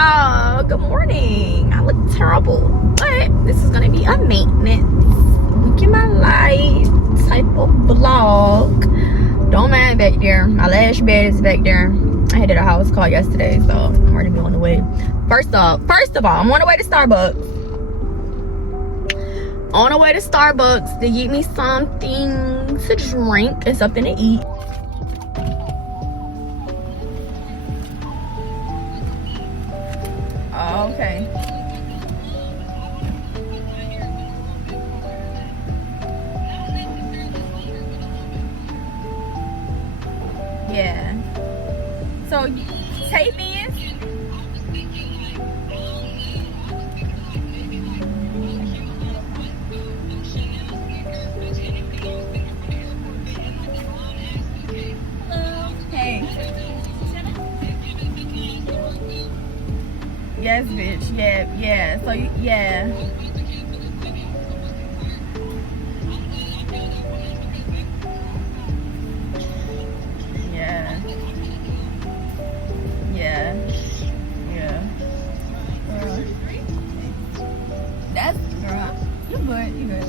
y'all, good morning. I look terrible, but this is gonna be a maintenance week in my life type of vlog. Don't mind back there, my lash bed is back there. I had a house call yesterday, so I'm already on the way. First of all, I'm on the way to Starbucks. On the way to Starbucks to get me something to drink and something to eat. Oh, okay. Yeah. So, tape in. Yes, bitch. Yeah. So, yeah. Girl. That's, girl. You good.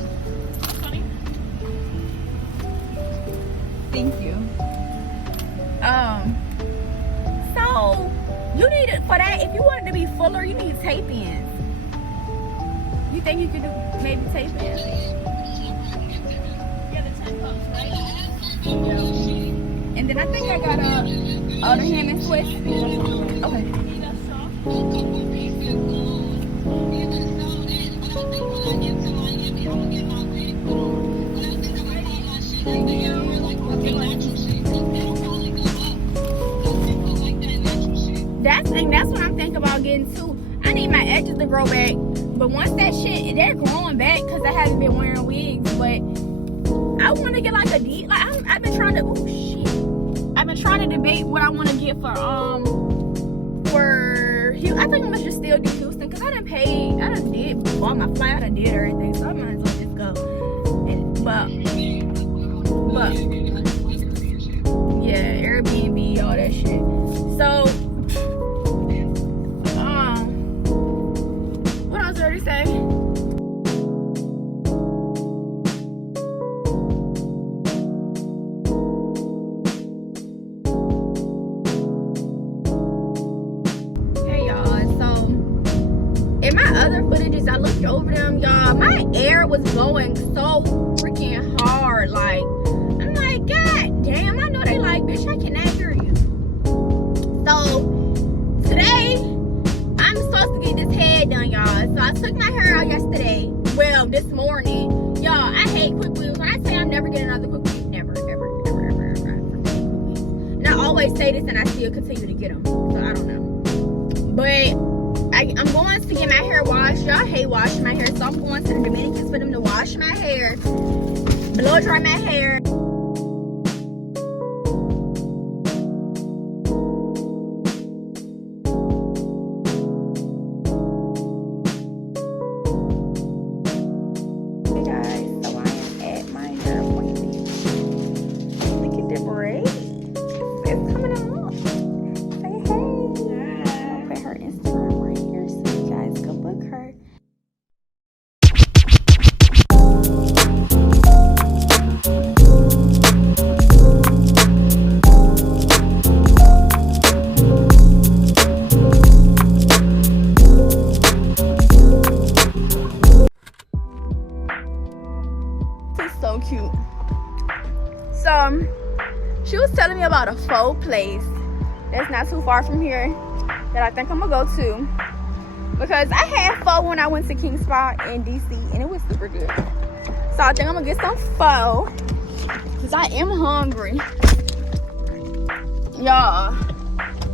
Thank you. So, you need it for that. If you wanted to be fuller, you need tape ins. You think you could do maybe tape ins? Yeah, the 10 cups, right? And then I think I got a other ham and twist. Okay. That's what I'm thinking about getting too. I need my edges to grow back, but once that shit, they're growing back because I haven't been wearing wigs. But I want to get like a deep. Like I've been trying to. Oh shit! I've been trying to debate what I want to get for Houston. I think I'm gonna just still do Houston because I done did all my flight. I done did everything, so I might as well just go. But yeah, Airbnb, all that shit. So. Say hey y'all, so in my other footages I looked over them, y'all, my air was going so freaking hard. Like I'm like, god damn, I know they like, bitch, I cannot hear you. So today I'm supposed to get this head done, y'all. So I took my hair out yesterday. Well, this morning. Y'all, I hate quick weaves. When I say I'll never get another quick weave, never. And I always say this and I still continue to get them. So I don't know. But I'm going to get my hair washed. Y'all hate washing my hair. So I'm going to the Dominicans for them to wash my hair, blow dry my hair. So cute. So she was telling me about a pho place that's not too far from here that I think I'm gonna go to, because I had pho when I went to King Spot in DC and it was super good. So I think I'm gonna get some pho because I am hungry. Y'all,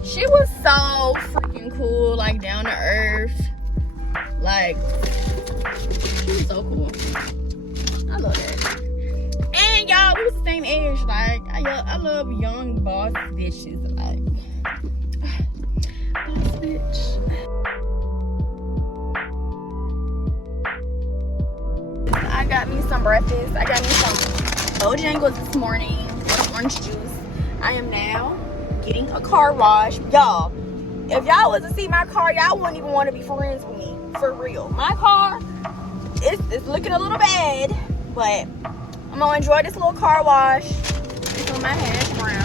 she was so freaking cool, like down to earth. Like, she was so cool. I love that. And y'all, we was the same age. Like, I love young boss bitches. Like, boss bitch. I got me some breakfast. I got me some Bojangles this morning with orange juice. I am now getting a car wash. Y'all, If y'all was to see my car, y'all wouldn't even want to be friends with me. For real. My car, it's looking a little bad, but I'm gonna enjoy this little car wash until my hair is brown.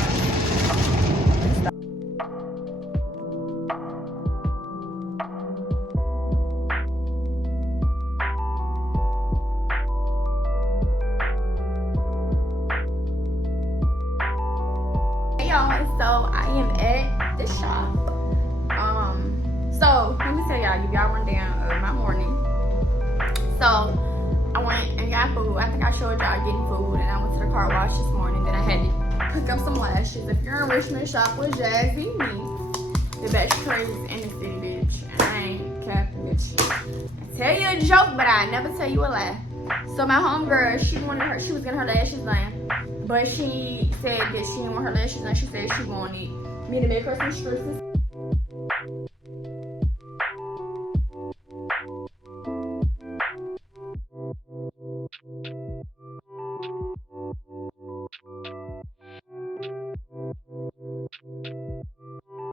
Hey y'all, so I am at the shop. So let me tell y'all, give y'all a rundown of my morning. So I went and got food. I think I showed y'all getting food, and I went to the car wash this morning. Then I had to pick up some lashes. If you're in Richmond, shop with Jazzy Me. The best trade is in the city, bitch. And I ain't capping, bitch. I tell you a joke, but I never tell you a lie. So my homegirl, she was getting her lashes done, but she said that she didn't want her lashes done. She said she wanted me to make her some strips.